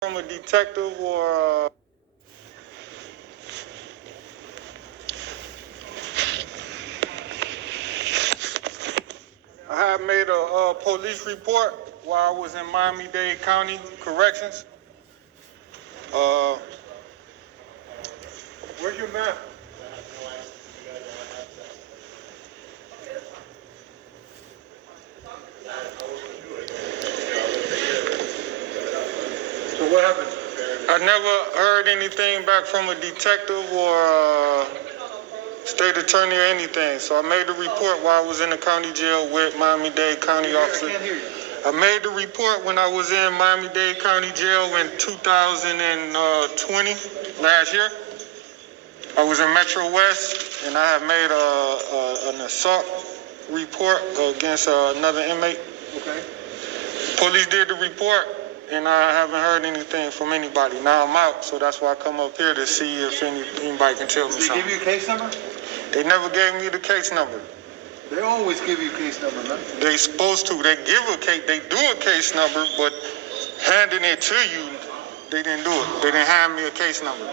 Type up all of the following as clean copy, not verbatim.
from a detective or I had made a police report while I was in Miami-Dade County Corrections. Where's your map? So what happened? I never heard anything back from a detective or state attorney or anything. So I made the report while I was in the county jail with Miami-Dade County officer. I can't hear you. I made the report when I was in Miami-Dade County Jail in 2020, last year. I was in Metro West, and I have made an assault report against another inmate. Okay. Police did the report, and I haven't heard anything from anybody. Now I'm out, so that's why I come up here to see if anybody can tell me Did they something. give you a case number? They never gave me the case number. They always give you a case number, man. They supposed to. They give a case. They do a case number, but handing it to you, they didn't do it. They didn't hand me a case number.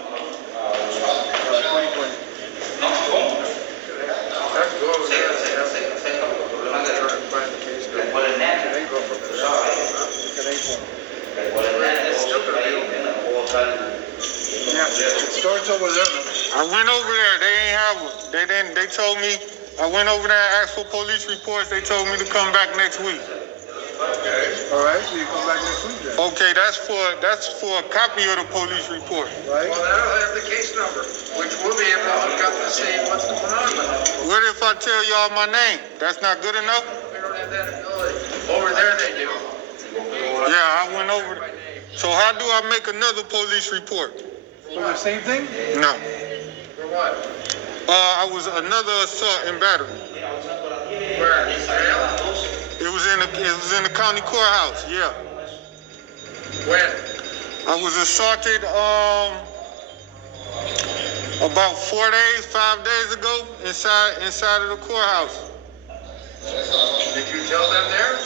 Yeah, it starts over there, man. I went over there. They ain't have one. They didn't. They told me. I went over there and asked for police reports. They told me to come back next week. Okay. All right, so you come back next week then. Okay, that's for a copy of the police report. Right? Well, that'll have the case number, which we'll be able to look up and see what's the phenomenon. What if I tell y'all my name? That's not good enough? We don't have that ability. Over there they do. Yeah, I went over there. So how do I make another police report? For the same thing? No. For what? I was another assault and battery. Where? In jail? It was in the county courthouse. Yeah. When? I was assaulted about 5 days ago inside of the courthouse. Did you tell them there?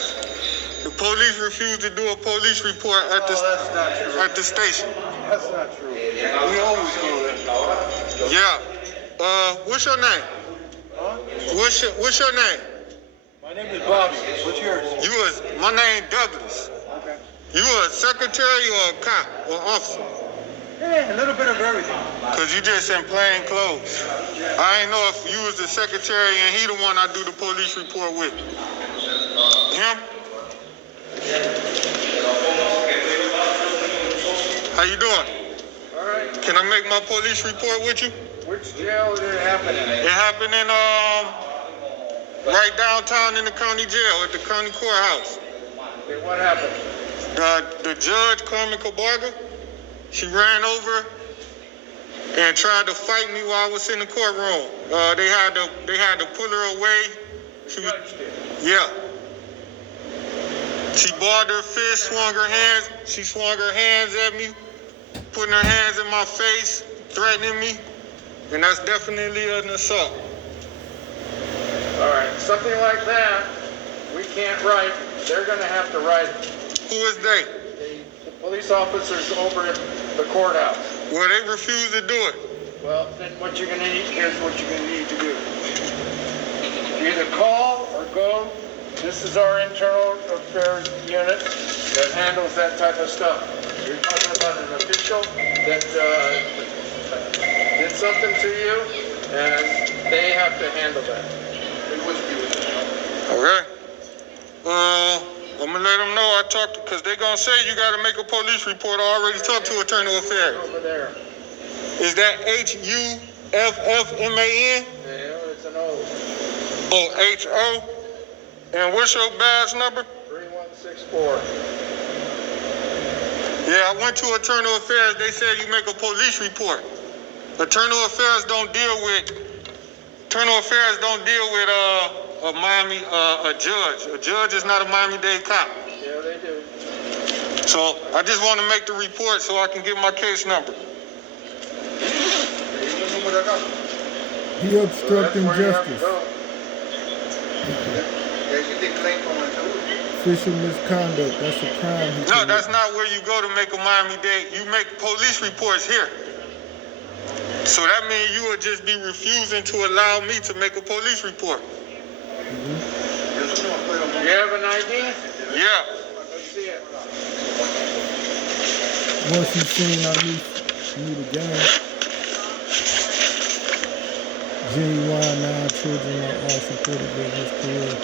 The police refused to do a police report at Oh, that's not true. the station. That's not true. We always go there. Yeah. What's your name? Huh? What's your name? My name is Bobby. What's yours? My name Douglas. Okay. You a secretary or a cop or officer? Yeah, a little bit of everything. Cause you just in plain clothes. I ain't know if you was the secretary and he the one I do the police report with. Him? How you doing? All right. Can I make my police report with you? Which jail did it happen in? It happened in right downtown in the county jail at the county courthouse. Okay, what happened? The judge, Carmen Cabarga, she ran over and tried to fight me while I was in the courtroom. They had to pull her away. Yeah. She barred her fist, swung her hands. She swung her hands at me, putting her hands in my face, threatening me, and that's definitely an assault. All right, something like that, we can't write. They're going to have to write it. Who is they? The police officers over at the courthouse. Well, they refused to do it. Well, then what you're going to need, here's what you're going to need to do. Either call or go. This is our internal affairs unit that handles that type of stuff. You're talking about an official that did something to you, and they have to handle that. Okay. I'm gonna let them know I talked to, cause they're gonna say you gotta make a police report. I already talked to Attorney Affairs. Over there. Is that HUFFMAN? Yeah, it's an O. Oh, HO? And what's your badge number? 3164. Yeah, I went to Attorney Affairs. They said you make a police report. Attorney Affairs don't deal with a judge. A judge is not a Miami-Dade cop. Yeah, they do. So I just want to make the report so I can get my case number. He obstructing justice. Official misconduct. That's a crime. No, that's not where you go to make a Miami-Dade. You make police reports here. So that means you would just be refusing to allow me to make a police report. You have an ID? Yeah. Let's see it. Once you've seen I need the game. Genuine 9 children are all supported by his career.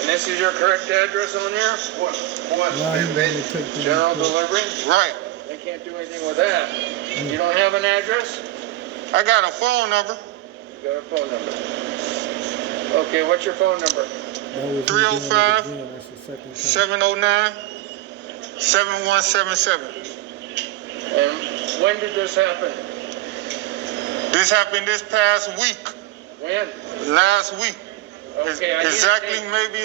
And this is your correct address on here? What? General delivery? Right. They can't do anything with that. You don't have an address? I got a phone number. You got a phone number. Okay, what's your phone number? 305 709 7177. And when did this happen? This happened this past week. When? Last week. Okay, I need a Exactly, date. maybe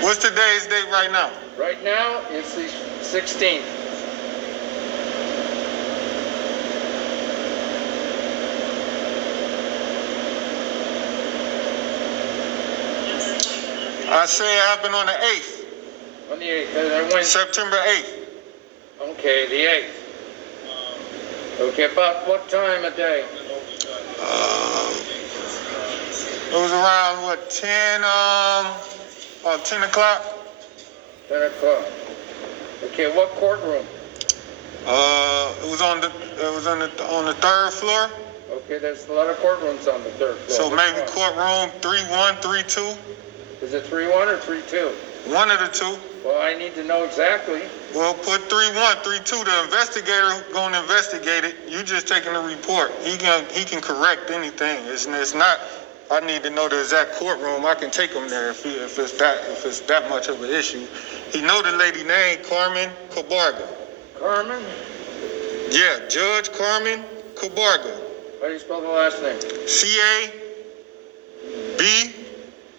what's today's date right now? Right now, it's the 16th. I say it happened on the 8th, On the 8th. And when? September 8th. Okay, the 8th. Okay, about what time of day? It was around what 10 about 10 o'clock. 10 o'clock. Okay, what courtroom? It was on the third floor. Okay, there's a lot of courtrooms on the third floor. So Which maybe one? courtroom 31, 32, Is it 3-1 or 3-2? one of the two. Well, I need to know exactly. Well, put 31, 32. The investigator gonna investigate it. You just taking the report. He can correct anything. It's not. I need to know the exact courtroom. I can take him there if it's that much of an issue. He know the lady name, Carmen Cabarga. Carmen? Yeah, Judge Carmen Cabarga. How do you spell the last name?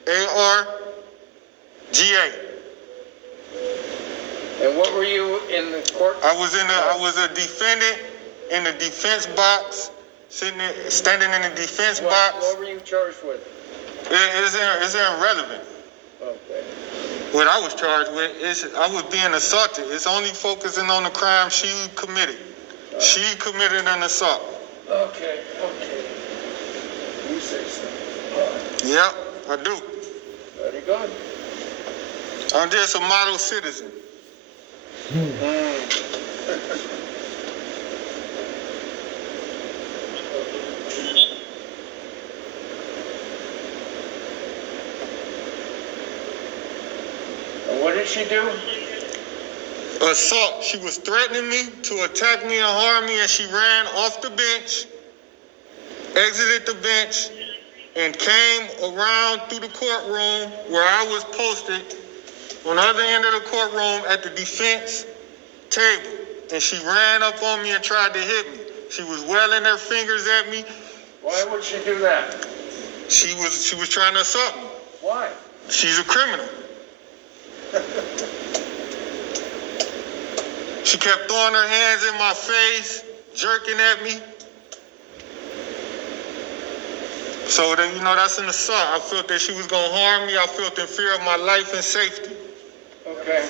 CABARGA. And what were you in the court? I was a defendant in the defense box, standing in the defense box. What were you charged with? It's irrelevant. Okay. What I was charged with is I was being assaulted. It's only focusing on the crime she committed. She committed an assault. Okay. You say so. Yep, I do. Very good. I'm just a model citizen. And what did she do? Assault. She was threatening me to attack me and harm me, and she ran off the bench, exited the bench, and came around through the courtroom where I was posted on the other end of the courtroom at the defense table. And she ran up on me and tried to hit me. She was wailing her fingers at me. Why would she do that? She was trying to assault me. Why? She's a criminal. She kept throwing her hands in my face, jerking at me. So that, that's an assault. I felt that she was gonna harm me. I felt in fear of my life and safety. Okay.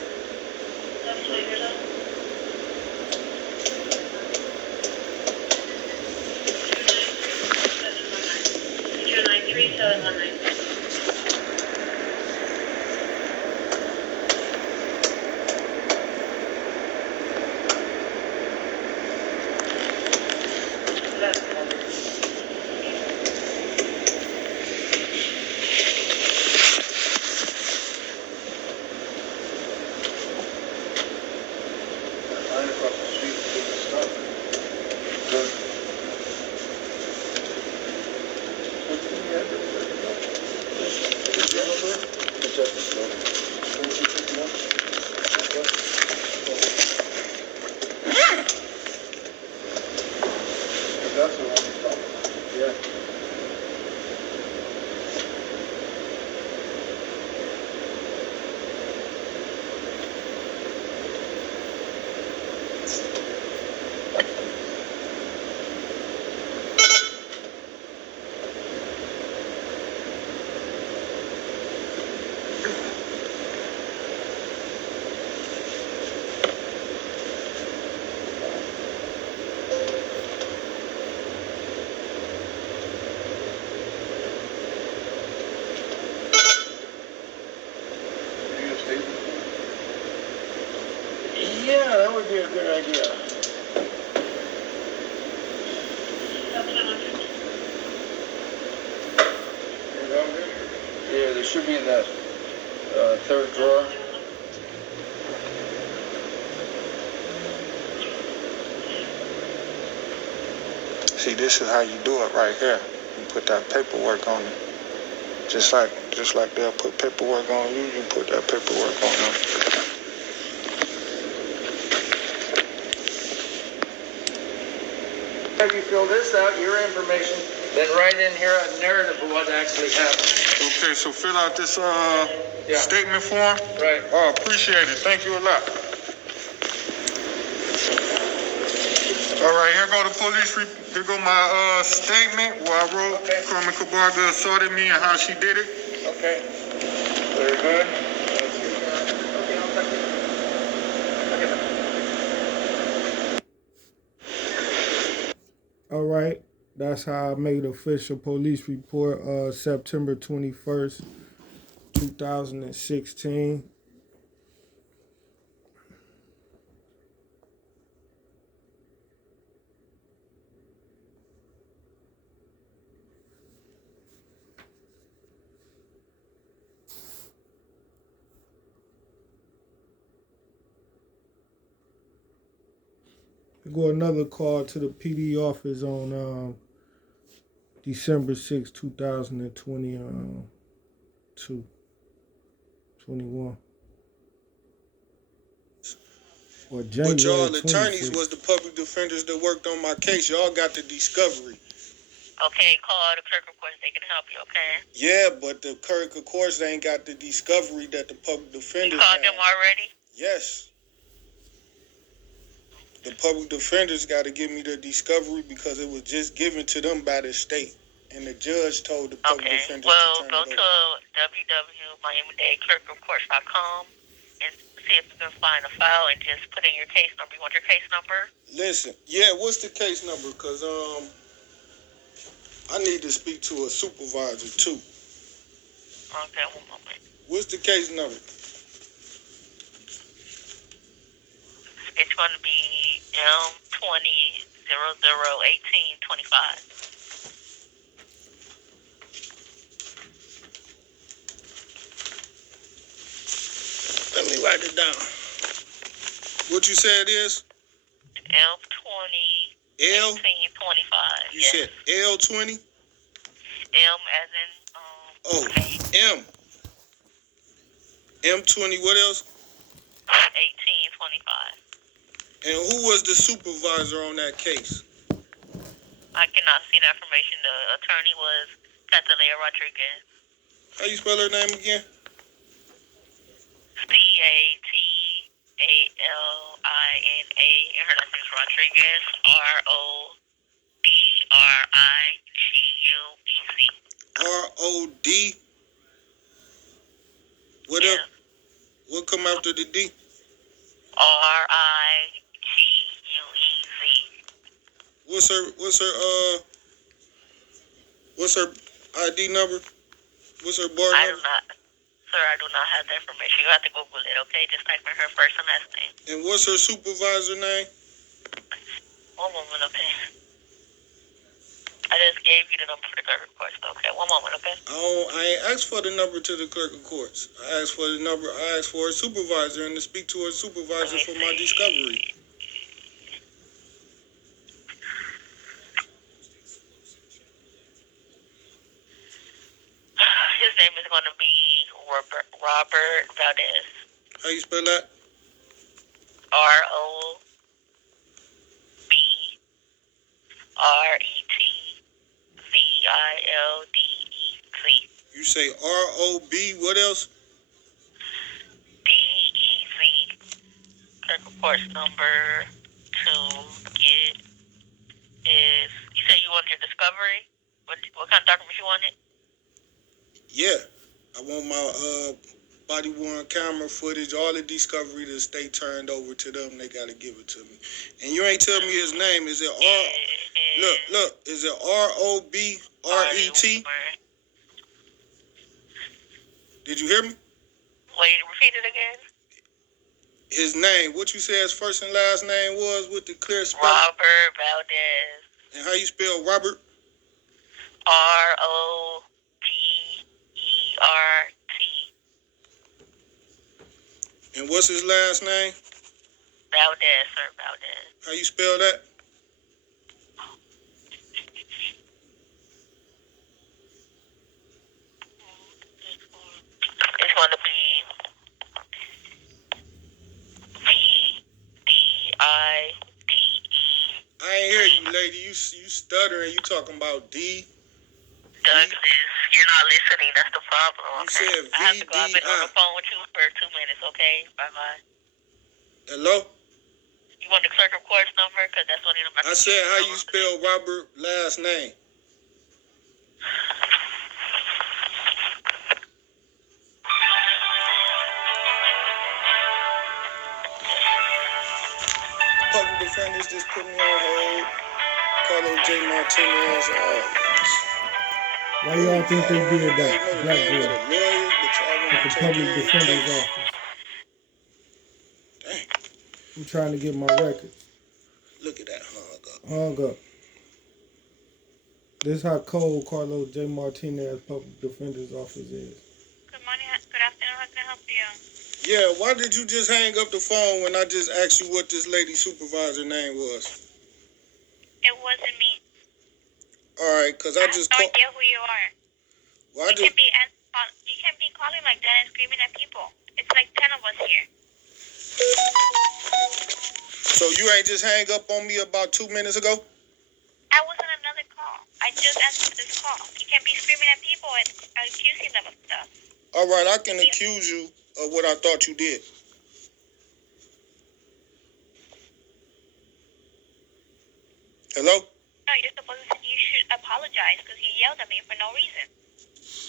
a good idea. Yeah, they should be in that third drawer. See, this is how you do it right here. You put that paperwork on it. Just like they'll put paperwork on you, you put that paperwork on them. Have you fill this out, your information, then write in here a narrative of what actually happened. Okay, so fill out this Yeah. statement form. Right. Oh, appreciate it. Thank you a lot. All right, here go the police. Here go my statement where I wrote Carmen Cabarga assaulted me and how she did it. Okay. Very good. All right, that's how I made official police report. September 21st, 2016. I got another call to the PD office on December 6, 2022, 21. Or January But y'all 26th. attorneys was the public defenders that worked on my case. Y'all got the discovery. Okay, call the clerk, of course, they can help you, okay? Yeah, but the clerk, of course, ain't got the discovery that the public defenders You called had. them already? Yes. The public defenders got to give me the discovery because it was just given to them by the state. And the judge told the public defenders to turn go it to over. www.miami-dade-clerk-of-course.com and see if you can find a file and just put in your case number. You want your case number? Listen, yeah, what's the case number? Because I need to speak to a supervisor, too. Okay, one moment. What's the case number? It's going to be M20001825. Let me write it down. What you said it is? M201825. You said L20? M as in M. M20, what else? 1825. And who was the supervisor on that case? I cannot see the information. The attorney was Catalina Rodriguez. How you spell her name again? Catalina. And her last name is Rodriguez. Rodriguez. ROD. What Yeah. up? What come after the D? Riguez. What's her ID number? What's her bar I number? do not, sir, I do not have that information. You have to Google it, okay? Just type in her first and last name. And what's her supervisor name? One moment, okay? I just gave you the number for the clerk of courts, okay? One moment, okay? I ain't asked for the number to the clerk of courts. I asked for her supervisor and to speak to her supervisor for my discovery. His name is going to be Robert Valdez. How you spell that? ROBRETVILDEZ. You say ROB, what else? DEZ. Clerk of courts number to get is, you say you want your discovery? What kind of documents you wanted? Yeah. I want my body worn camera footage, all the discovery the state turned over to them. They got to give it to me. And you ain't tell me his name. Is it Look, is it ROBRET? Did you hear me? Wait, repeat it again? His name, what you said his first and last name was with the clear spelling? Robert Valdez. And how you spell Robert? Rodert. And what's his last name? Valdez, sir, Valdez. How you spell that? It's going to be VDIDE. I ain't hear you, lady. You stuttering. You talking about D? Douglas, you're not listening. That's the problem. You Okay? said I have to go. I've been on the VDI. phone with you for 2 minutes. Okay, bye bye. Hello? You want the circuit course number? Because that's what I'm about I to said give how you. you spell Robert last name. Public defenders just put me on hold. Carlos J. Martinez. Why y'all think they did that, Everybody know the Black name of girl, the lawyers, but y'all at want the to take public care of the defender's case. office? Dang, I'm trying to get my records. look at that hung up. Hung up. This how cold Carlos J. Martinez public defender's office is. Good morning. Good afternoon. How can I help you? Yeah, why did you just hang up the phone when I just asked you what this lady's supervisor name was? It wasn't me. All right, because I just have no called. idea who you are. Well, You can't be calling like that and screaming at people. It's like 10 of us here. So you ain't just hang up on me about 2 minutes ago? I was on another call. I just answered this call. You can't be screaming at people and accusing them of stuff. All right, I can accuse you of what I thought you did. Hello? No, you should apologize because you yelled at me for no reason.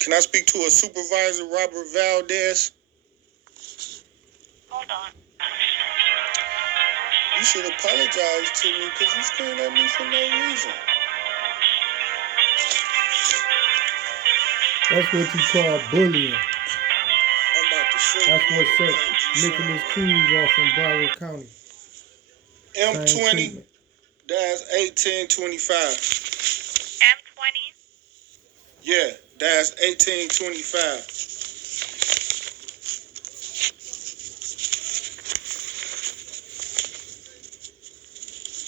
Can I speak to a supervisor, Robert Valdez? Hold on. You should apologize to me because you screamed at me for no reason. That's what you call bullying. I'm about to show That's you. what set Nicholas Cruz off in Broward County. Same treatment. M20-1825. M20? Yeah, dash 1825.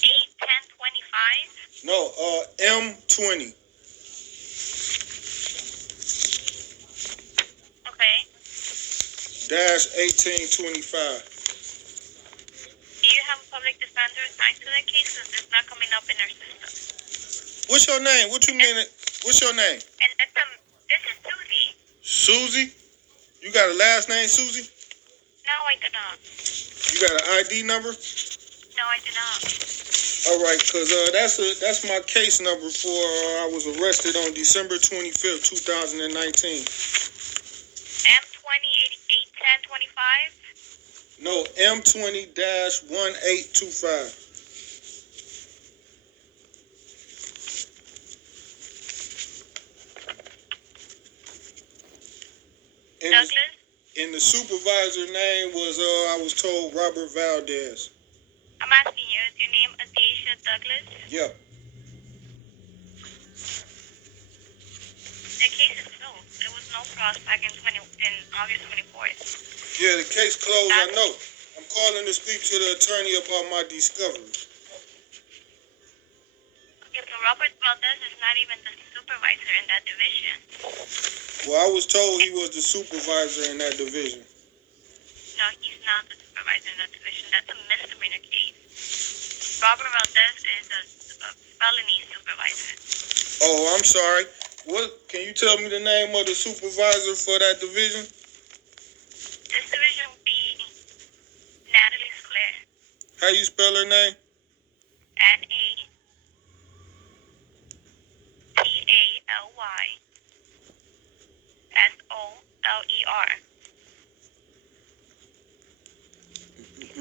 81025? No, M20 Okay. dash 1825. Do you have a public defender assigned to that case? Because it's not coming up in our system. What's your name? What you mean? What's your name? And this is Susie. Susie? You got a last name, Susie? No, I do not. You got an ID number? No, I do not. All right, because that's my case number for I was arrested on December 25th, 2019. M20-81025? No, M20-1825. Douglas? And the supervisor name was, I was told, Robert Valdez. I'm asking you, is your name Adesia Douglas? Yep. The case is closed. There was no cross back in August 24th. Yeah, the case closed, I know. I'm calling to speak to the attorney about my discovery. Okay, but Robert Valdez is not even the supervisor in that division. Well, I was told he was the supervisor in that division. No, he's not the supervisor in that division. That's a misdemeanor case. Robert Valdez is a felony supervisor. Oh, I'm sorry. What? Can you tell me the name of the supervisor for that division? This division would be Natalie Soler. How you spell her name?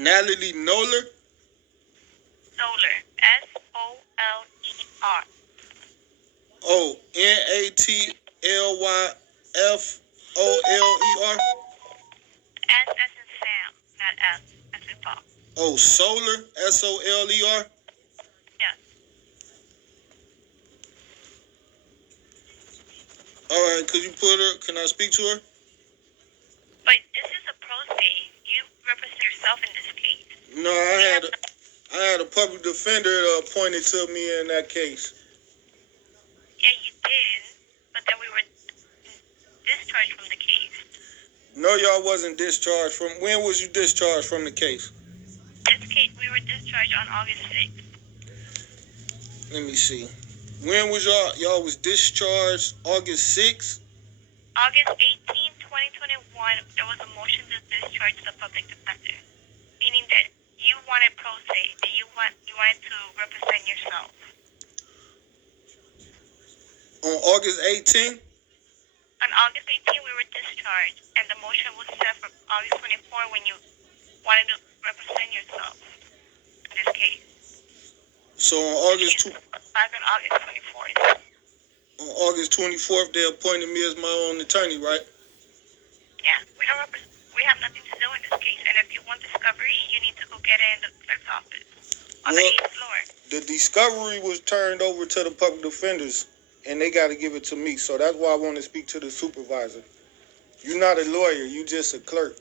Nataleysoler. Natalie Noller? Soler. Soler. Oh, Natlyffoler? S as in Sam, not S as in Oh, Solar, SOLER. Yeah. All right, could you put her? Can I speak to her? But this is a pro se. You represent yourself in this case. No, I had a public defender appointed to me in that case. Yeah, you did, but then we were discharged from the case. No, y'all wasn't discharged from. When was you discharged from the case? This case, we were discharged on August 6th. Let me see. When was y'all was discharged? August 6th? August 18, 2021, there was a motion to discharge the public defender, meaning that you wanted pro se, that you wanted to represent yourself. On August 18th? On August 18, we were discharged, and the motion was set for August 24 when you wanted to represent yourself in this case. So on August Back on August 24th. on August 24th, they appointed me as my own attorney, right? Yeah, we have nothing to do in this case, and if you want discovery, you need to go get it in the clerk's office on the 8th floor. The discovery was turned over to the public defenders, and they got to give it to me. So that's why I want to speak to the supervisor. You're not a lawyer. You just a clerk.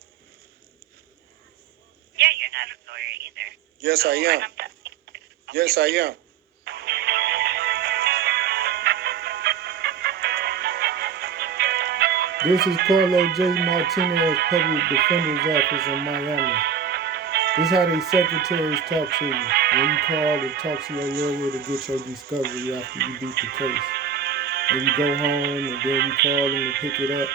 Yeah, you're not a lawyer either. Yes, So, I am. Yes, I am. This is Carlo J. Martinez, Public Defender's Office in Miami. This is how the secretaries talk to you when you call to talk to your lawyer to get your discovery after you beat the case. And you go home and then you call them to pick it up.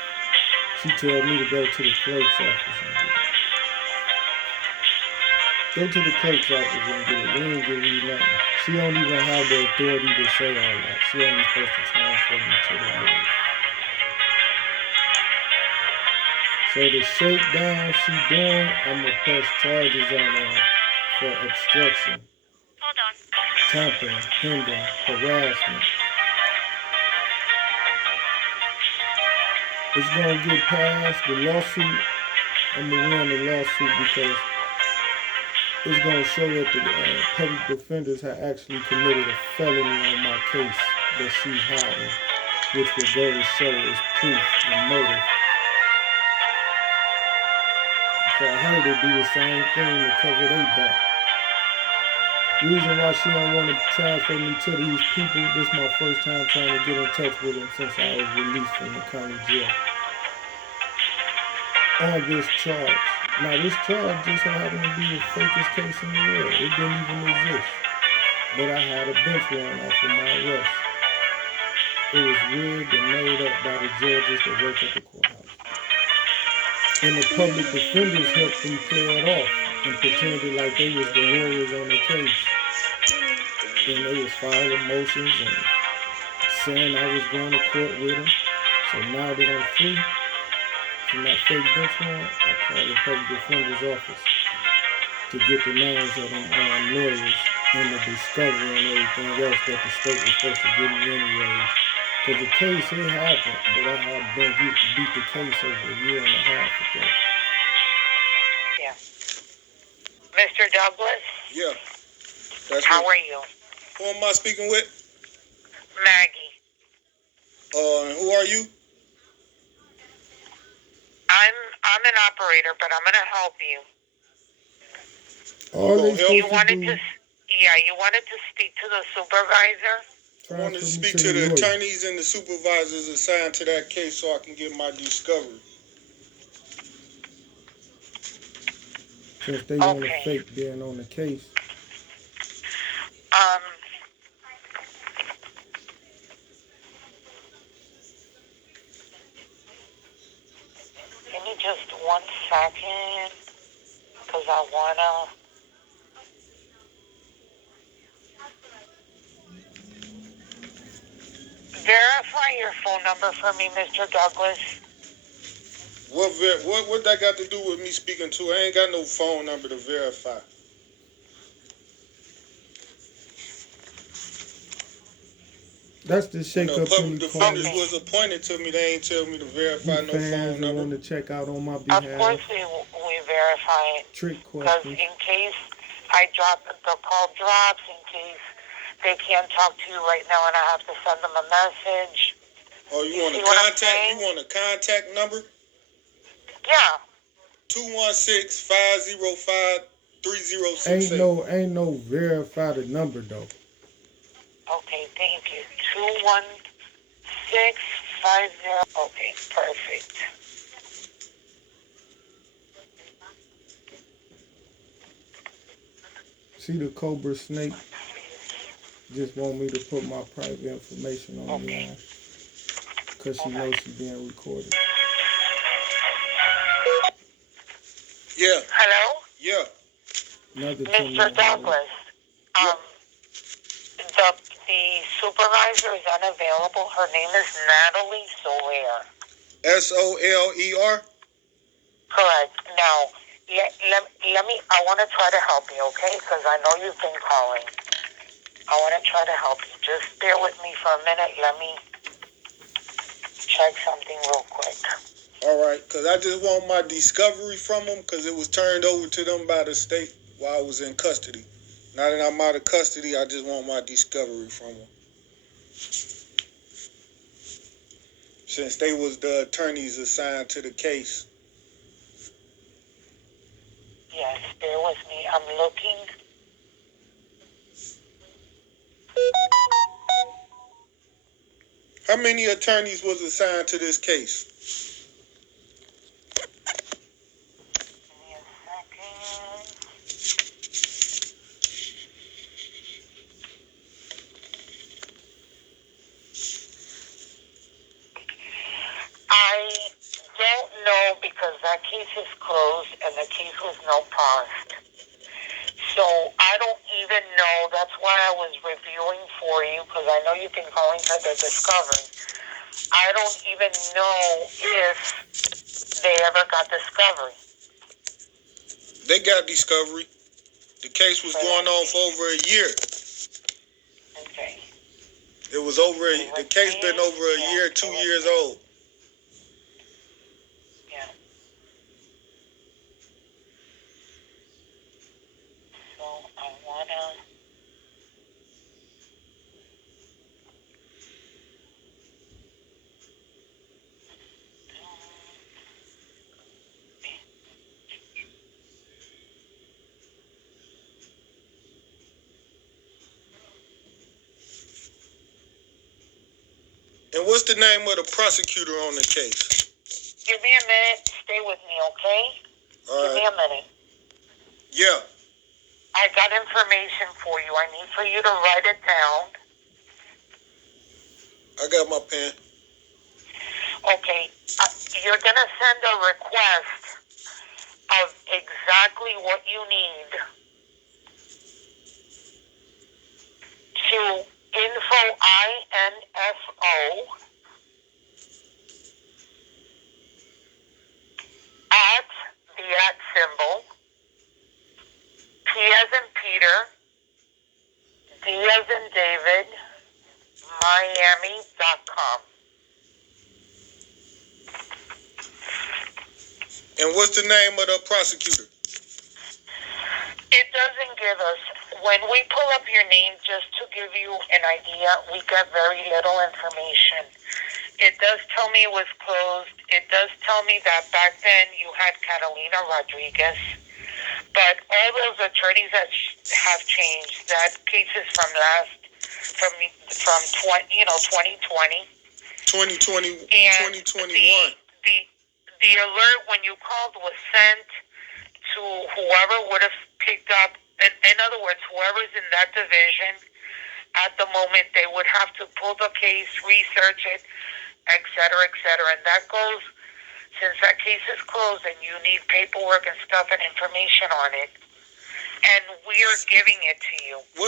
She tell me to go to the clerk's office and get it. Go to the clerk's office and get it. We ain't give you nothing. She don't even have the authority to say all that. She only supposed to transfer me to the lawyer. So the shakedown she doing, I'm going to press charges on her for obstruction, Hold on. tampering, hindering, harassment. It's going to get past the lawsuit. I'm going to win the lawsuit because it's going to show that the public defenders have actually committed a felony on my case that she's hiding, which will go to show as proof and motive. For her to do the same thing to cover their back. The reason why she don't want to transfer me to these people, this is my first time trying to get in touch with them since I was released from the county jail. On this charge. Now this charge just so happened to be the fakest case in the world. It didn't even exist. But I had a bench warrant off of my arrest. It was rigged and made up by the judges that work at the courthouse. And the public defenders helped them play it off and pretended like they was the lawyers on the case. And they was filing motions and saying I was going to court with them. So now that I'm free from that fake bench warrant, I called the public defender's office to get the names of them lawyers and the discovery and everything else that the state was supposed to give me anyways. Because the case, it happened, but I had been beat the case over a year and a half ago. Yeah. Mr. Douglas? Yeah. That's How are you? Who am I speaking with? Maggie. Who are you? I'm an operator, but I'm gonna help you. All they You supposed to do, You wanted to speak to the supervisor? I want to transfer me speak to the lawyer. attorneys and the supervisors assigned to that case so I can get my discovery. Since they want to Okay. fake being on the case. Give me just 1 second, because I wanna. Verify your phone number for me, Mr. Douglas. What that got to do with me speaking to? I ain't got no phone number to verify. That's the When shake the up public in the defenders corner. was appointed to me, they ain't tell me to verify no Fans phone that number. want to check out on my Of behalf. course we verify it, Trick because questions. in case The call drops in case they can't talk to you right now and I have to send them a message. Oh, you want see a what I'm contact? saying? You want a contact number? Yeah. 216-505-3068. Ain't no verified number though. Okay, thank you. 21650. Okay, perfect. See the Cobra Snake just want me to put my private information on the Okay. line because she knows she's being recorded. Yeah. Hello? Yeah. Another 10 Mr. minutes. Douglas. The supervisor is unavailable. Her name is Natalie Soler. SOLER? Correct. Now, let me, I want to try to help you, okay? Because I know you've been calling. I want to try to help you. Just bear with me for a minute. Let me check something real quick. All right, because I just want my discovery from them because it was turned over to them by the state while I was in custody. Now that I'm out of custody, I just want my discovery from them. Since they was the attorneys assigned to the case. Yes, bear with me. I'm looking. How many attorneys was assigned to this case? Give me a second. I don't know because that case is closed and the case was no cost. So I don't even know. That's why I was reviewing for you because I know you've been calling for the discovery. I don't even know if they ever got discovery. They got discovery. The case was going on for over a year. Okay. It was the case been over a year, 2 years old. Yeah. So I wanna. And what's the name of the prosecutor on the case? Give me a minute. Stay with me, okay? All Give me right. a minute. Yeah. I got information for you. I need for you to write it down. I got my pen. Okay. You're going to send a request of exactly what you need to info at the @ symbol, P as in Peter, D as in David, Miami.com. And what's the name of the prosecutor? It doesn't give us, when we pull up your name, just to give you an idea, we got very little information. It does tell me it was closed. It does tell me that back then you had Catalina Rodriguez. But all those attorneys that have changed, that case is from 2020. 2020, And 2021. the alert when you called was sent to whoever would have picked up. In other words, whoever's in that division at the moment, they would have to pull the case, research it, et cetera, and that goes, since that case is closed and you need paperwork and stuff and information on it, and we are giving it to you. Give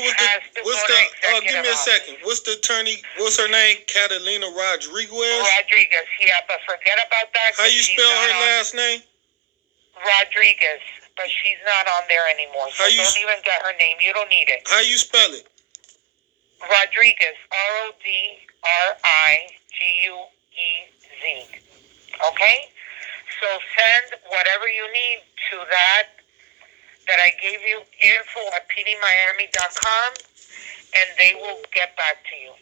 me a second. What's the attorney, what's her name? Catalina Rodriguez? Rodriguez, yeah, but forget about that. How you spell her last name? Rodriguez, but she's not on there anymore, so don't even get her name. You don't need it. How you spell it? Rodriguez, Rodriguez. Okay? So send whatever you need to that that I gave you info@pdmiami.com, and they will get back to you.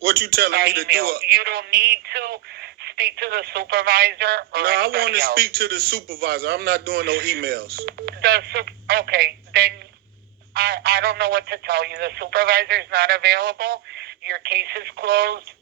What you telling me to do? You don't need to speak to the supervisor or No, I want to anybody else. speak to the supervisor. I'm not doing no emails. Okay, then I don't know what to tell you. The supervisor is not available. Your case is closed.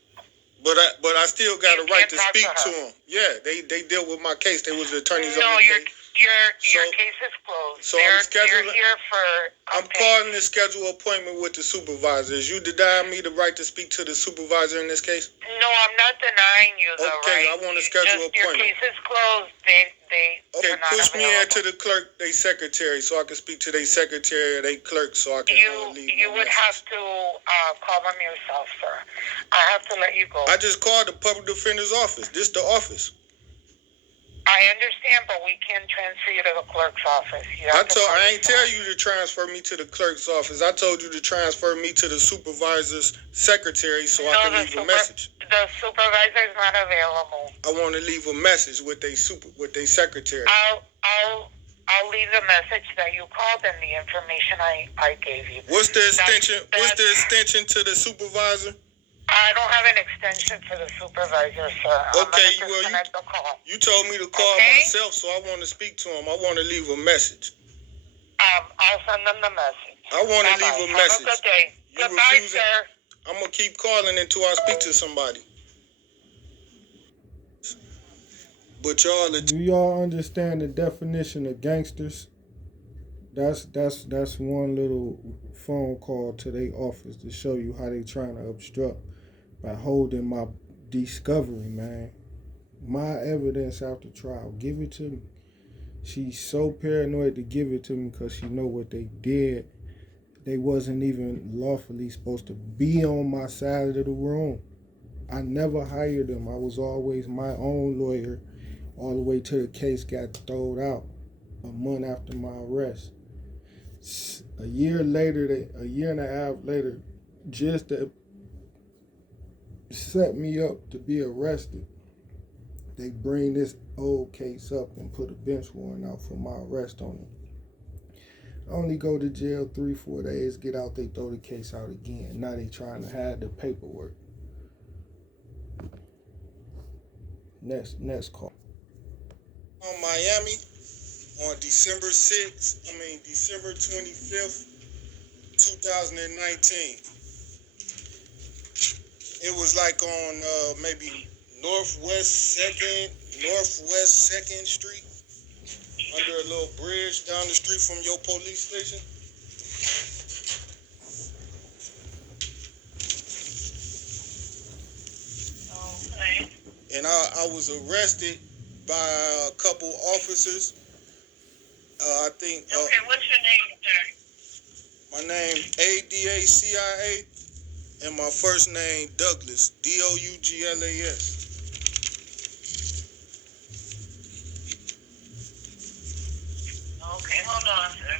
But I still got a right to speak to to him. Yeah, they dealt with my case. They was the attorneys on No, the case. your case is closed. So I'm scheduling. They're here for. I'm calling to schedule an appointment with the supervisor. Is you denying me the right to speak to the supervisor in this case? No, I'm not denying you the right. Okay, I want to schedule an appointment. Your case is closed. They Okay, are not push me available. into the clerk, they secretary, so I can speak to their secretary or they clerk, so I can leave. You would have to call them yourself, sir. I have to let you go. I just called the public defender's office. This the office. I understand, but we can transfer you to the clerk's office. I ain't tell you to transfer me to the clerk's office. I told you to transfer me to the supervisor's secretary so I can leave a message. The supervisor is not available. I want to leave a message with their secretary. I'll leave the message that you called and the information I gave you. What's the extension? What's the extension to the supervisor? I don't have an extension for the supervisor, sir. Okay, You told me to call myself, so I want to speak to him. I want to leave a message. I'll send them the message. I want to leave a message. Have a good day. Goodbye, sir. I'm going to keep calling until I speak to somebody. But do y'all understand the definition of gangsters? That's one little phone call to their office to show you how they trying to obstruct by holding my discovery, man. My evidence after trial. Give it to me. She's so paranoid to give it to me because she know what they did. They wasn't even lawfully supposed to be on my side of the room. I never hired them. I was always my own lawyer all the way till the case got thrown out a month after my arrest. A year and a half later, just to set me up to be arrested, they bring this old case up and put a bench warrant out for my arrest on it. I only go to jail 3-4 days, get out, they throw the case out again. Now they trying to hide the paperwork. Next call. On Miami on December 25th, 2019. It was like on maybe Northwest 2nd Street, under a little bridge down the street from your police station. Okay. And I was arrested by a couple officers. I think. Okay, what's your name, sir? My name DACIA, and my first name Douglas, DOUGLAS. Okay, hold on, sir.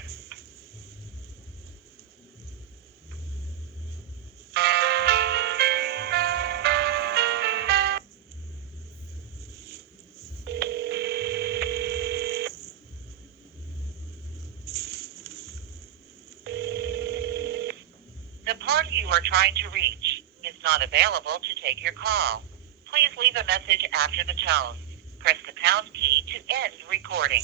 The party you are trying to reach is not available to take your call. Please leave a message after the tone. Press the pound key to end recording.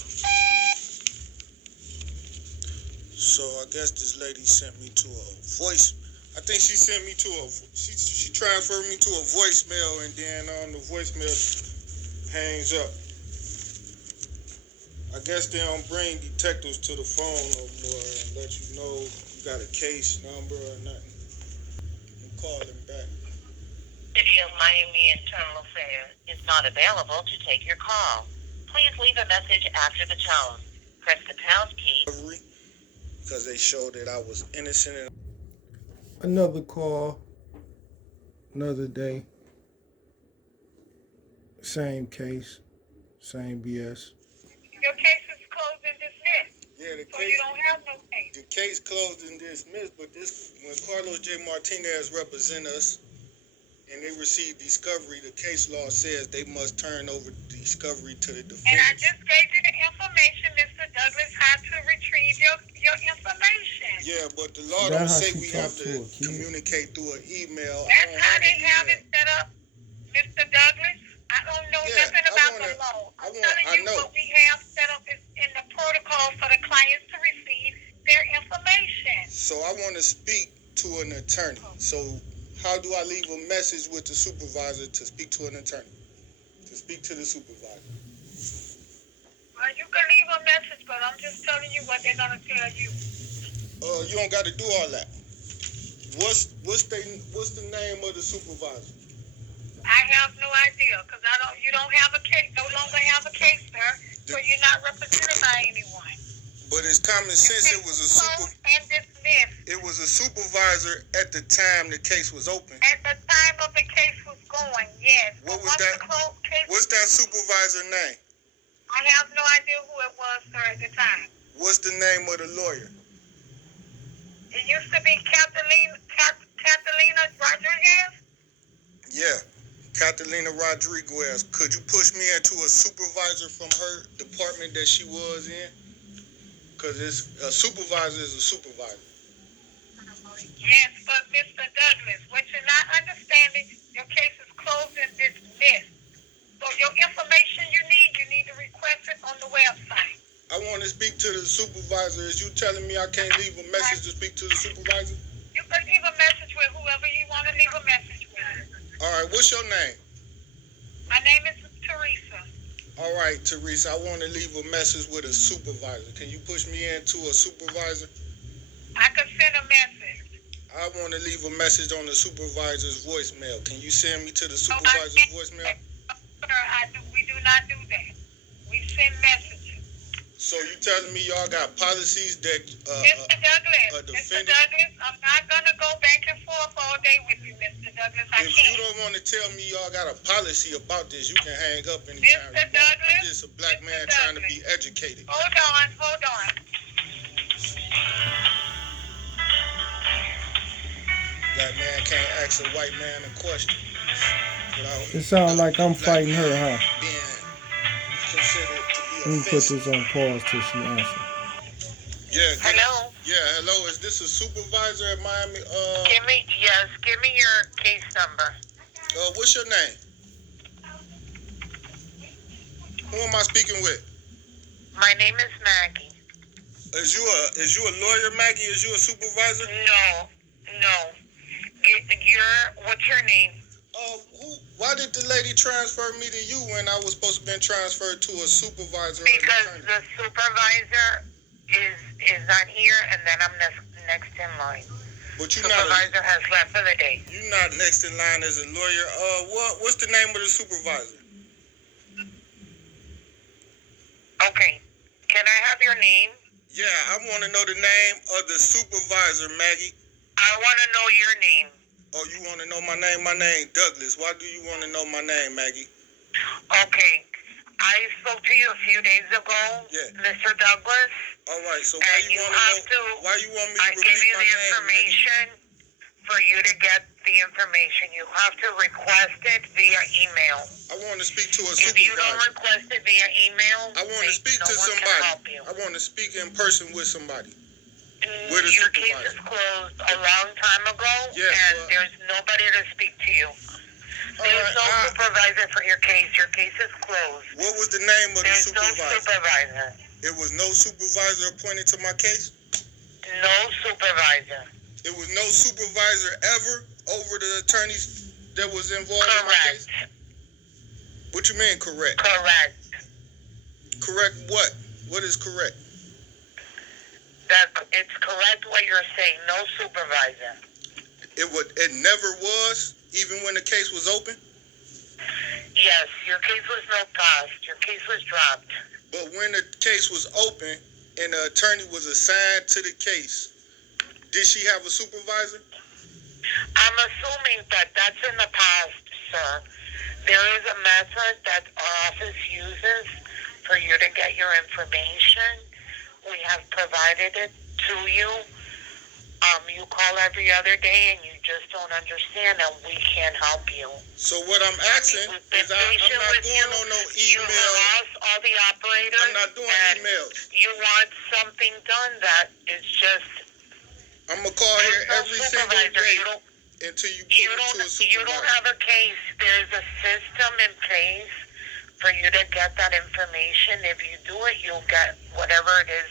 So I guess this lady sent me to a voice. I think she sent me to she transferred me to a voicemail, and then on the voicemail hangs up. I guess they don't bring detectives to the phone no more and let you know you got a case number or nothing. And call them back. City of Miami Internal Affairs is not available to take your call. Please leave a message after the tone. Press the pound key. Because they showed that I was innocent. Another call, another day. Same case, same BS. Your case is closed and dismissed. Yeah, the So case. you don't have no case. The case closed and dismissed, but when Carlos J. Martinez represent us, and they receive discovery, the case law says they must turn over discovery to the And I defendant. just gave you the information. Mr. Douglas had to retrieve your information. Yeah, but the law That's don't how say she we talk have to to her kid. communicate through an email. I That's don't how have they an have email. it set up, Mr. Douglas. I don't know Yeah, nothing I about wanna- the law. I I'm want- telling I you know. what we have set up is in the protocol for the clients to receive their information. So I want to speak to an attorney. So how do I leave a message with the supervisor to speak to an attorney? To speak to the supervisor. Well, you can leave a message, but I'm just telling you what they're gonna tell you. You don't got to do all that. What's the name of the supervisor? I have no idea, because you don't have a case, no longer have a case, sir, so you're not represented by anyone. But it's common sense. It was a Closed and dismissed. It was a supervisor at the time the case was open. At the time of the case was going, yes. What But was once that? the closed case, What's that supervisor name? I have no idea who it was, sir, at the time. What's the name of the lawyer? It used to be Catalina Rodriguez. Yeah, Catalina Rodriguez. Could you push me into a supervisor from her department that she was in? Because a supervisor is a supervisor. Yes, but Mr. Douglas, what you're not understanding, your case is closed and dismissed. So your information you need to request it on the website. I want to speak to the supervisor. Is you telling me I can't leave a message to speak to the supervisor? You can leave a message with whoever you want to leave a message with. All right, what's your name? My name is Teresa. All right, Teresa, I want to leave a message with a supervisor. Can you push me into a supervisor? I can send a message. I want to leave a message on the supervisor's voicemail. Can you send me to the supervisor's voicemail? Sir, we do not do that. We send messages. So you telling me y'all got policies that Mr. Douglas, defendant- I'm not going to go back and forth all day with you, Mr. Douglas. I if can't. you don't want to tell me y'all got a policy about this, you can hang up anytime you Mr. want. Douglas, I'm just a black Mr. man trying to Douglas. be educated. Hold on. Black man can't ask a white man a question without It sounds like I'm black fighting her, man huh? being considered to Let be me put offensive. this on pause till she answers. Yeah. Hello? Hello. Is this a supervisor at Miami? Give me your case number. What's your name? Who am I speaking with? My name is Maggie. Is you a lawyer, Maggie? Is you a supervisor? No. What's your name? Why did the lady transfer me to you when I was supposed to have been transferred to a supervisor? or an Because attorney? the supervisor is not here, and then I'm next in line. But Supervisor has left for the day. you're not next in line as a lawyer. What's the name of the supervisor? Okay. Can I have your name? Yeah, I want to know the name of the supervisor, Maggie. I want to know your name. Oh, you want to know my name? My name Douglas. Why do you want to know my name, Maggie? Okay. I spoke to you a few days ago, Yeah. Mr. Douglas. All right. So And you have to. why you want me to I repeat give you my the name, Maggie? information for you to get the information. You have to request it via email. I want to speak to a If you don't supervisor. request it via email, I want to speak no to one can somebody. help you. I want to speak in person with somebody. With a Your case supervisor. is closed a long time ago, Yeah, and but- there's nobody to speak to you. All There's right, no supervisor for your case. Your case is closed. what was the name of the There's no supervisor? supervisor. It was no supervisor appointed to my case? No supervisor. It was no supervisor ever over the attorneys that was involved in my Correct. case? What you mean correct? Correct. Correct what? What is correct? It's correct what you're saying. No supervisor. It never was, even when the case was open? Yes, your case was no passed. Your case was dropped. But when the case was open and the attorney was assigned to the case, did she have a supervisor? I'm assuming that that's in the past, sir. There is a method that our office uses for you to get your information. We have provided it to you. You call every other day and you just don't understand, and we can't help you. So what I'm asking We've been is I'm patient not with going you. on no You email. harass all the operators. I'm not doing and emails. You want something done that is just. I'm going to call here every single day until you put me to a supervisor. You don't have a case. There's a system in place for you to get that information. If you do it, you'll get whatever it is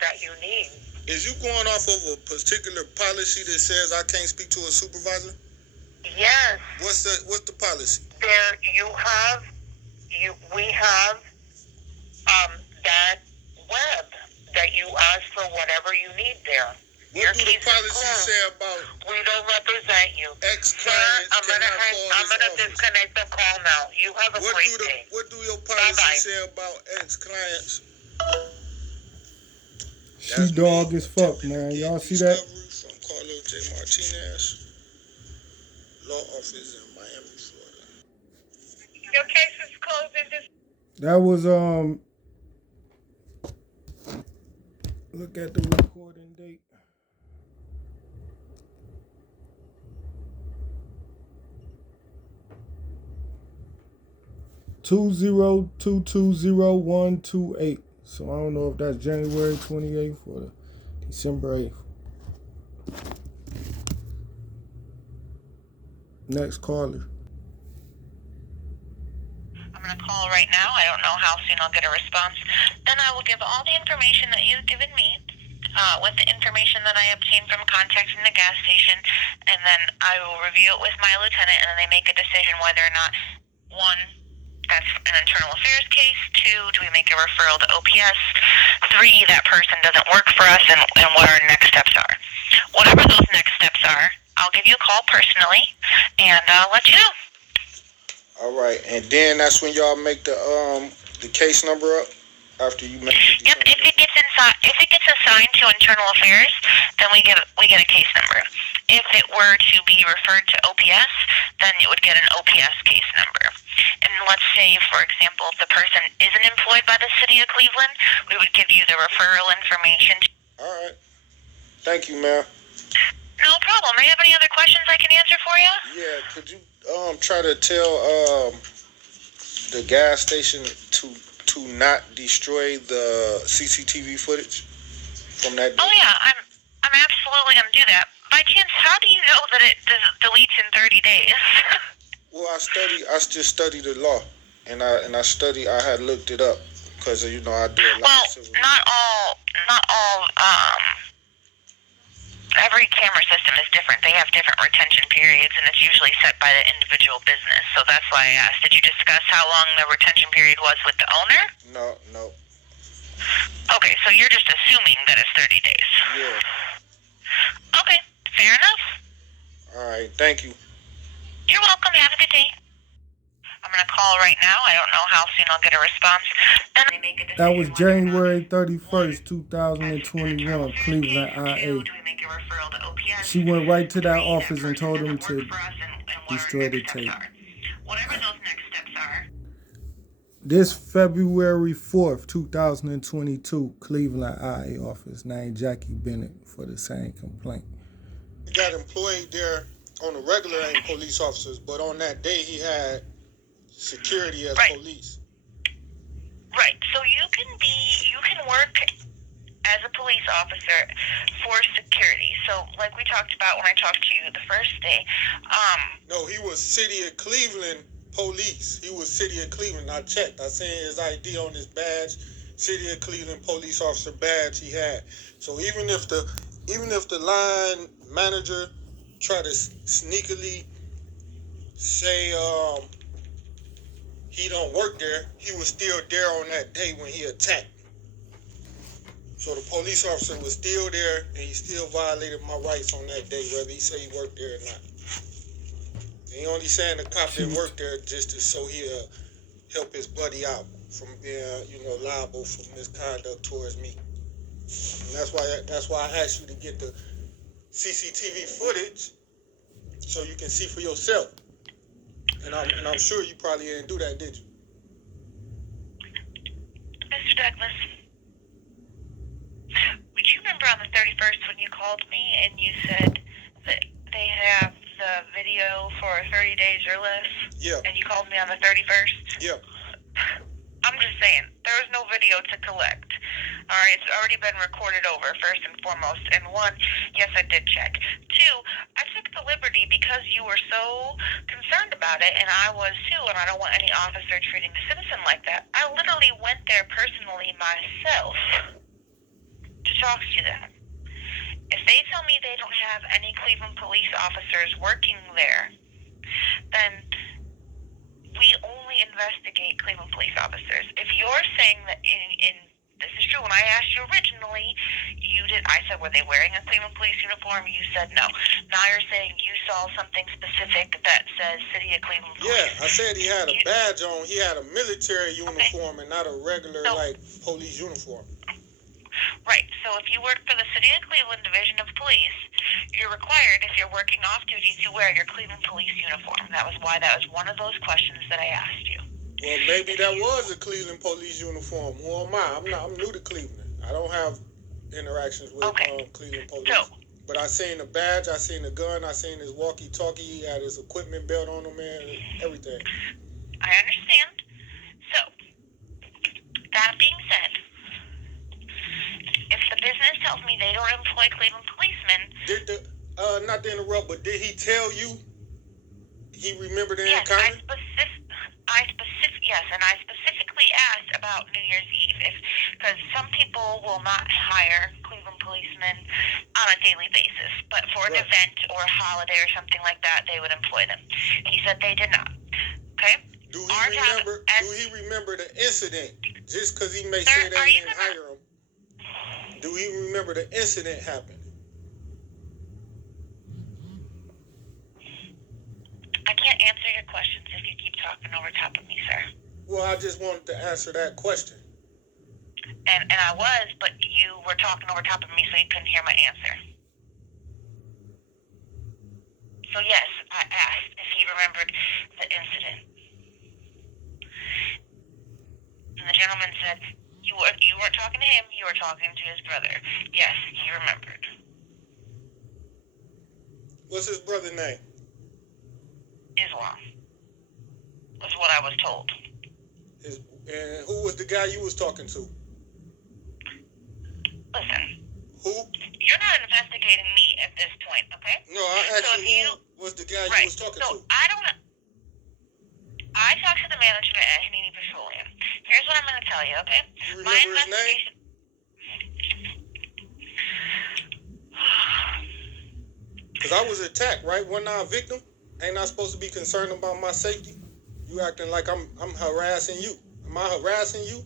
that you need. Is you going off of a particular policy that says I can't speak to a supervisor? Yes. What's the policy? We have that web that you ask for whatever you need there. What do the policy say about we don't represent you? ex-clients I'm gonna disconnect the call now. You have a great day. What do your policy Bye-bye. say about ex-clients? She dog as fuck, man. Y'all see that? From Carlos J. Martinez, law office in Miami, Florida. Your case is closed in this. That was look at the recording date. (20220128). So I don't know if that's January 28th or December 8th. Next caller. I'm going to call right now. I don't know how soon I'll get a response. Then I will give all the information that you've given me with the information that I obtained from contacting the gas station, and then I will review it with my lieutenant, and then they make a decision whether or not, one, that's an internal affairs case, two, do we make a referral to OPS, three, that person doesn't work for us, and what our next steps are. Whatever those next steps are, I'll give you a call personally, and I'll let you know. All right, and then that's when y'all make the case number up after you make the Yep, if it gets assigned to internal affairs, then we get a case number. If it were to be referred to OPS, then it would get an OPS case number. And let's say, for example, if the person isn't employed by the city of Cleveland, we would give you the referral information. All right. Thank you, ma'am. No problem. Do you have any other questions I can answer for you? Yeah, could you try to tell the gas station to not destroy the CCTV footage from that day? Oh yeah, I'm absolutely gonna do that. By chance, how do you know that it deletes in 30 days? Well, I just studied the law, and I had looked it up because I do a lot Well, of civil. not all. Every camera system is different. They have different retention periods, and it's usually set by the individual business. So that's why I asked. Did you discuss how long the retention period was with the owner? No. Okay, so you're just assuming that it's 30 days. Yeah. Okay, fair enough. All right. Thank you. You're welcome. Have a good day. I'm going to call right now. I don't know how soon I'll get a response. Then I make a decision. That was January 31st, 2021, Cleveland, IA. She went right to that office and told them to destroy the tape. Whatever those next steps are. This February 4th, 2022, Cleveland IA office, named Jackie Bennett for the same complaint. He got employed there on a regular, ain't police officers, but on that day he had security as police. Right. So you can work as a police officer for security. So like we talked about when I talked to you the first day. No, he was City of Cleveland police. He was City of Cleveland. I checked. I seen his ID on his badge. City of Cleveland police officer badge he had. So even if the line manager tried to sneakily say he don't work there, he was still there on that day when he attacked. So the police officer was still there, and he still violated my rights on that day, whether he said he worked there or not. And he only saying the cop didn't work there just so he'll help his buddy out from being, liable for misconduct towards me. And that's why I asked you to get the CCTV footage so you can see for yourself. And I'm sure you probably didn't do that, did you? Mr. Douglas, would you remember on the 31st when you called me and you said they have the video for 30 days or less? Yeah. And you called me on the 31st? Yeah. I'm just saying, there was no video to collect. All right, it's already been recorded over, first and foremost. And one, yes, I did check. Two, I took the liberty because you were so concerned about it, and I was too, and I don't want any officer treating a citizen like that. I literally went there personally myself to talk to them. If they tell me they don't have any Cleveland police officers working there, then we only investigate Cleveland police officers. If you're saying that in this is true, when I asked you originally, I said, were they wearing a Cleveland police uniform? You said no. Now you're saying you saw something specific that says City of Cleveland Police. Yeah, I said he had a badge on. He had a military uniform and not a regular, police uniform. Right. So if you work for the City of Cleveland Division of Police, you're required, if you're working off duty, to wear your Cleveland police uniform. That was one of those questions that I asked you. Well, maybe that was a Cleveland police uniform. Who am I? I'm new to Cleveland. I don't have interactions with Cleveland police. So, but I seen the badge, I seen the gun, I seen his walkie-talkie, he had his equipment belt on him, and everything. I understand. So, that being said, if the business tells me they don't employ Cleveland policemen... Not to interrupt, but did he tell you he remembered the yes, encounter? Yes, and I specifically asked about New Year's Eve, because some people will not hire Cleveland policemen on a daily basis, but for an event or a holiday or something like that, they would employ them. He said they did not. Okay? Do he remember the incident? Just because he may say they didn't hire him, do he remember the incident happened? I can't answer your questions if you keep talking over top of me, sir. Well, I just wanted to answer that question. And I was, but you were talking over top of me, so you couldn't hear my answer. So yes, I asked if he remembered the incident. And the gentleman said, you weren't talking to him, you were talking to his brother. Yes, he remembered. What's his brother's name? Islam. Was what I was told. And who was the guy you was talking to? Listen. Who? You're not investigating me at this point, okay? No, I asked you who was the guy you was talking to. I talked to the management at Hanini Petroleum. Here's what I'm going to tell you, okay? You remember his name? Because I was attacked, right? Wasn't I a victim? Ain't I supposed to be concerned about my safety? You acting like I'm harassing you. Am I harassing you?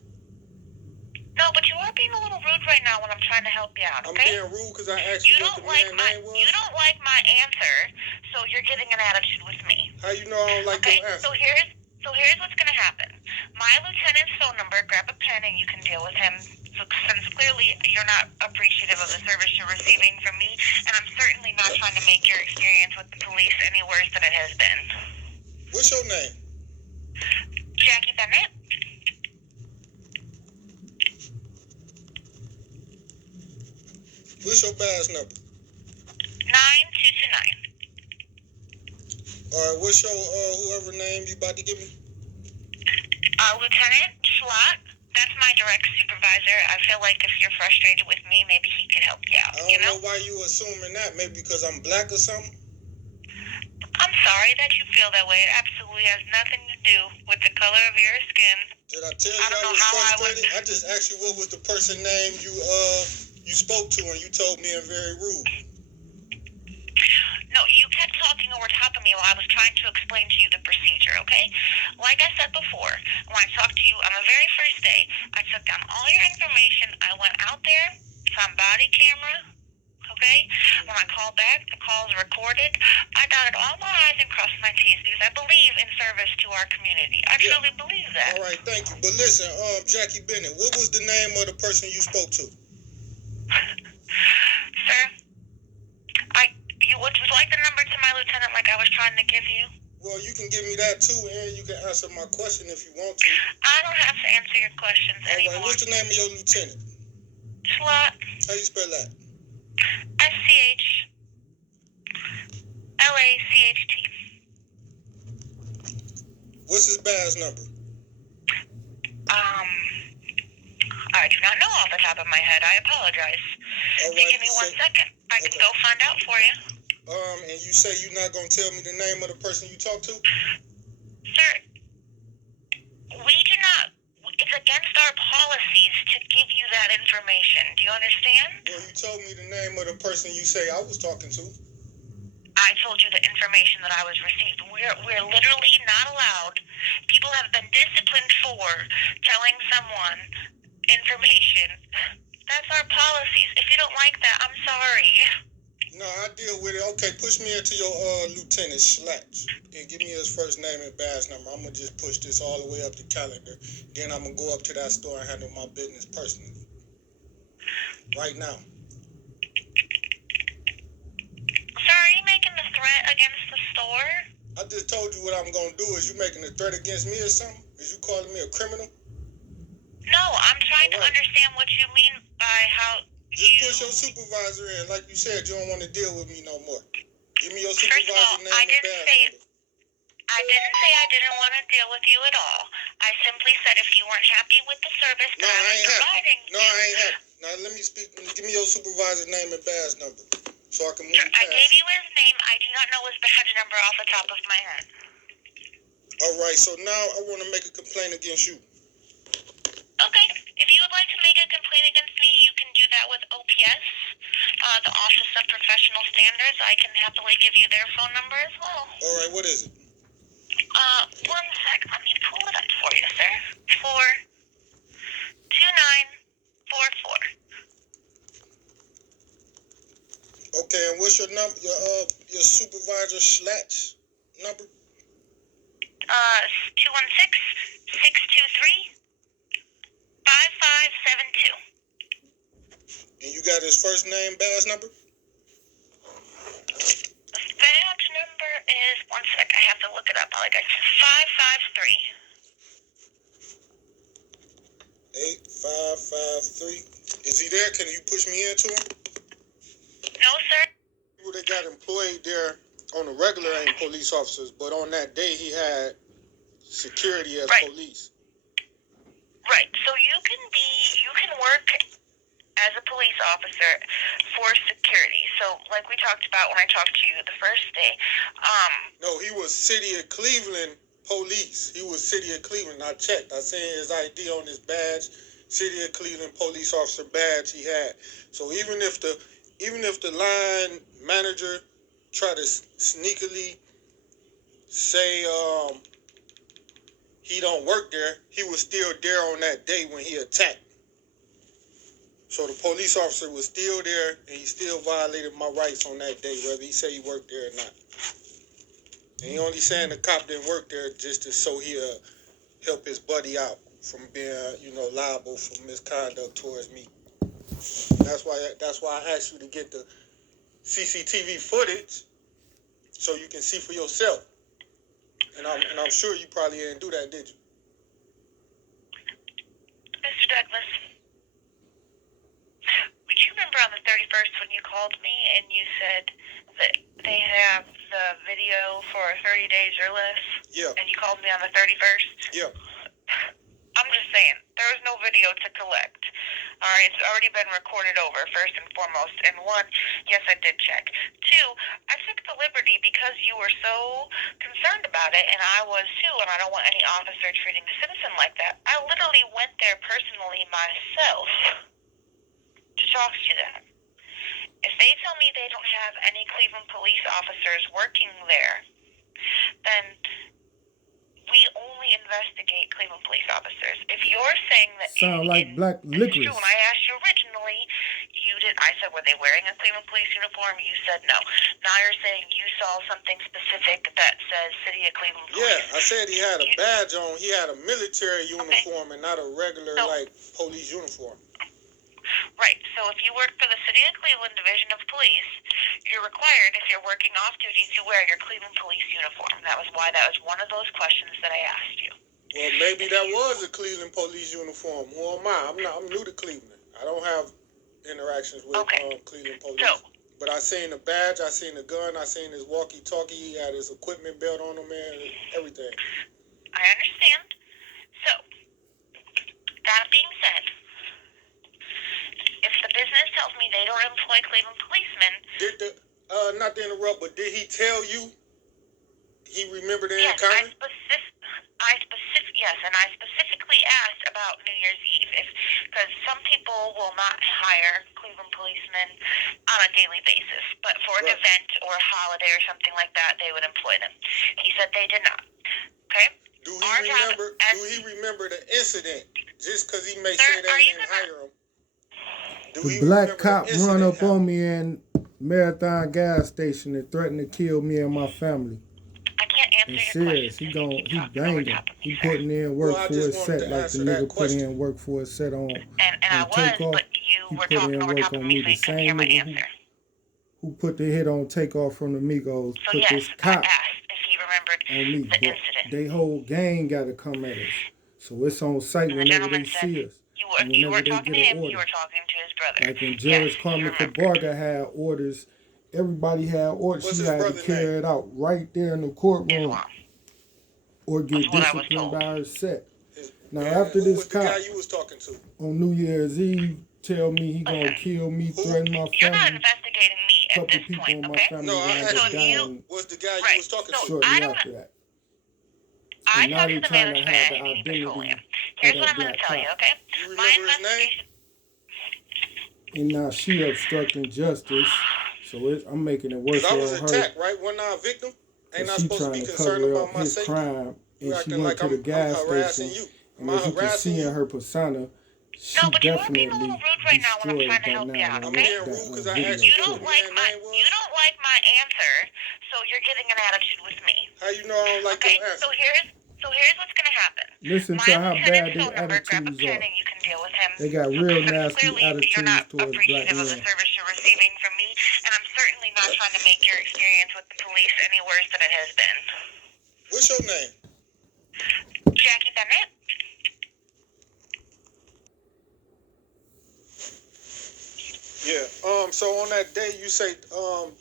No, but you are being a little rude right now when I'm trying to help you out, okay? I'm being rude because I asked you what the man's name was? You don't like my answer, so you're getting an attitude with me. How you know I don't like your answer? So here's what's going to happen. My lieutenant's phone number, grab a pen and you can deal with him. So, since clearly you're not appreciative of the service you're receiving from me, and I'm certainly not trying to make your experience with the police any worse than it has been. What's your name? Jackie Bennett. What's your badge number? 9229. All right, what's your whoever name you about to give me? Lieutenant Schlott. That's my direct supervisor. I feel like if you're frustrated with me, maybe he can help you out. I don't know why you assuming that. Maybe because I'm black or something? I'm sorry that you feel that way. It absolutely has nothing to do with the color of your skin. Did I tell you I was frustrated? I just asked you what was the person name you spoke to, and you told me I'm very rude. No, you kept talking over top of me while I was trying to explain to you the procedure, okay? Like I said before, when I talked to you on the very first day, I took down all your information. I went out there, found body camera, okay? When I called back, the call's recorded. I dotted all my I's and crossed my T's because I believe in service to our community. I truly believe that. All right, thank you. But listen, Jackie Bennett, what was the name of the person you spoke to? Sir, would you like the number to my lieutenant like I was trying to give you? Well, you can give me that too, and you can answer my question if you want to. I don't have to answer your questions anymore. All right, what's the name of your lieutenant? Schlott. How you spell that? SCH. LACHT. What's his badge number? I do not know off the top of my head. I apologize. All If you right, give me so- 1 second, I can okay. go find out for you. And you say you're not gonna tell me the name of the person you talked to? Sir, we do not, it's against our policies to give you that information. Do you understand? Well, you told me the name of the person you say I was talking to. I told you the information that I was received. We're literally not allowed. People have been disciplined for telling someone information. That's our policies. If you don't like that, I'm sorry. No, I deal with it. Okay, push me into your Lieutenant Slatch and give me his first name and badge number. I'm gonna just push this all the way up the calendar. Then I'm gonna go up to that store and handle my business personally. Right now. Sir, are you making a threat against the store? I just told you what I'm gonna do. Is you making a threat against me or something? Is you calling me a criminal? No, I'm trying to All right. understand what you mean by how Just you... push your supervisor in. Like you said, you don't want to deal with me no more. Give me your First of all, supervisor name I and didn't badge say... number. I didn't say I didn't want to deal with you at all. I simply said if you weren't happy with the service No, that I I was ain't happy. providing... No, I ain't happy. Now let me speak. Give me your supervisor name and badge number so I can move Sure, I past. gave you his name. I do not know his badge number off the top of my head. All right, so now I want to make a complaint against you. Okay. If you would like to make a complaint against me, you can do that with OPS, the Office of Professional Standards. I can happily give you their phone number as well. All right, what is it? 1 sec. Let me pull it up for you, sir. 42944. Okay, and what's your number? Your supervisor Slatch number? 216-623-5572. And you got his first name, badge number? Badge number is 1 sec. I have to look it up. Like I said, 553. 8553. Is he there? Can you push me into him? No, sir. People that got employed there on the regular ain't police officers, but on that day he had security as Right. police. Right. So you can work as a police officer for security. So like we talked about when I talked to you the first day, No, he was City of Cleveland police. He was City of Cleveland. I checked. I seen his ID on his badge. City of Cleveland police officer badge he had. So even if the line manager tried to sneakily say he don't work there, he was still there on that day when he attacked. So the police officer was still there, and he still violated my rights on that day, whether he said he worked there or not. And he only saying the cop didn't work there just so he'll help his buddy out from being, liable for misconduct towards me. That's why I asked you to get the CCTV footage so you can see for yourself. And I'm sure you probably didn't do that, did you? Mr. Douglas, would you remember on the 31st when you called me and you said that they have the video for 30 days or less? Yeah. And you called me on the 31st? Yeah. I'm just saying, there is no video to collect. All right, it's already been recorded over, first and foremost. And 1, yes, I did check. 2, I took the liberty because you were so concerned about it, and I was too, and I don't want any officer treating a citizen like that. I literally went there personally myself to talk to them. If they tell me they don't have any Cleveland police officers working there, then we only investigate Cleveland police officers. If you're saying that... Sound like black licorice. When I asked you originally, I said, were they wearing a Cleveland police uniform? You said no. Now you're saying you saw something specific that says City of Cleveland Police. Yeah, I said he had a badge on. He had a military uniform and not a regular, police uniform. Right, so if you work for the City of Cleveland Division of Police, you're required, if you're working off duty, to wear your Cleveland police uniform. That was one of those questions that I asked you. Well, maybe that was a Cleveland police uniform. Who am I? I'm new to Cleveland. I don't have interactions with Cleveland police. So, But I seen the badge, I seen the gun, I seen his walkie-talkie, he had his equipment belt on him, man, everything. I understand. So, that being said, if the business tells me they don't employ Cleveland policemen... Not to interrupt, but did he tell you he remembered the yes, encounter? Yes, and I specifically asked about New Year's Eve, because some people will not hire Cleveland policemen on a daily basis, but for an event or a holiday or something like that, they would employ them. He said they did not. Okay? Do he remember the incident? Just because he may say they didn't hire him. The black cop run up on me in Marathon gas station and threatened to kill me and my family. I can't answer it's your serious. question. He banging. He putting in work for his set like the nigga put in work for his set on. And I was, but you were talking over top of me, so you couldn't hear my answer. Who put the hit on Takeoff from the Migos? So put yes, this cop I asked if he remembered on me. the incident. They whole gang got to come at us. So it's on site whenever they see us. You were talking to him, you were talking to his brother. Like when Judge Carmen Cabarga had orders, everybody had orders. She had to carry it out right there in the courtroom or get disciplined by her set. Now after this cop the guy you was talking to on New Year's Eve tell me he gonna kill me, threaten my family. You're not investigating me at this people point, in my okay? family No, I asked you was the guy you was talking to. Shortly after that. I now talked they to the trying to management have at the Haiti identity Petroleum. Here's what I'm going to tell you, okay? You My remember his name? investigation... And now she obstructing justice, so I'm making it worse for her. I was attacked, right? Wasn't I a victim? Ain't I supposed to be concerned about my safety? Crime, and she went like to the gas station. You. And as you can see in her persona, she no, but you are being a definitely little rude right now when I'm trying to help you out, okay? You don't like my answer, so you're getting an attitude with me. How you know I don't like your answer? So here's what's gonna happen. Listen to how bad their attitudes are. You can deal with him. They got real nasty clearly, attitudes you're not towards black appreciative of the men. service you're receiving from me, and I'm certainly not trying to make your experience with the police any worse than it has been. What's your name? Jackie Bennett. Yeah. So on that day, you say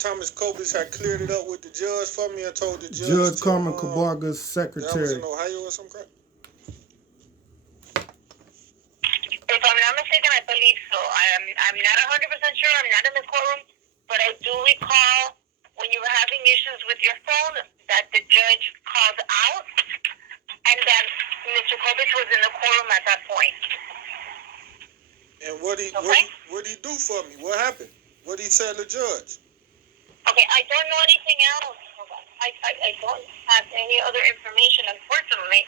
Thomas Kobus had cleared it up with the judge for me and told the judge. Judge Carmen Cabarga's secretary. That was in Ohio or some crap. If I'm not mistaken, I believe so. I'm not 100% sure. I'm not in the courtroom, but I do recall when you were having issues with your phone that the judge called out, and that Mr. Kobus was in the courtroom at that point. And what he do for me? What happened? What he tell the judge? Okay, I don't know anything else. I don't have any other information, unfortunately.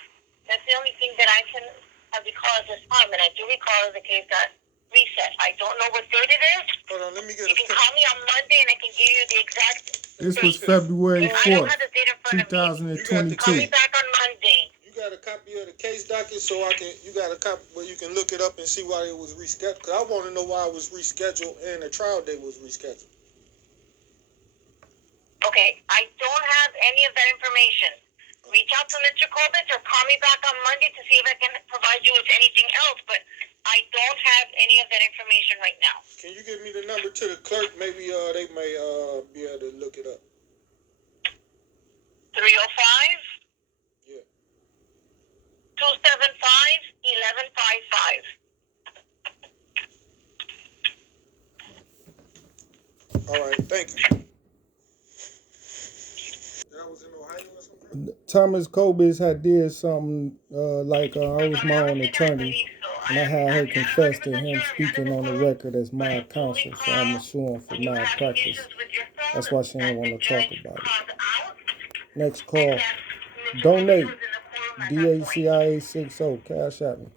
That's the only thing that I can recall at this time, and I do recall the case got reset. I don't know what date it is. Hold on, let me get You can call me on Monday, and I can give you the exact This date. was February 4th, I don't have the date in front of me. 2022. Call me back on Monday. Got a copy of the case docket so you got a copy where you can look it up and see why it was rescheduled? Because I want to know why it was rescheduled and the trial date was rescheduled. Okay, I don't have any of that information. Reach out to Mr. Corbett or call me back on Monday to see if I can provide you with anything else, but I don't have any of that information right now. Can you give me the number to the clerk? Maybe they may be able to look it up. 305? 275-1155. All right, thank you. That was in Ohio or something? Thomas Kobus had did something like I was my own attorney, and I had her confess to him speaking on the record as my counsel, so I'm gonna sue him for malpractice. That's why she didn't want to talk about it. Next call. Donate. DACIA60. Cash at me.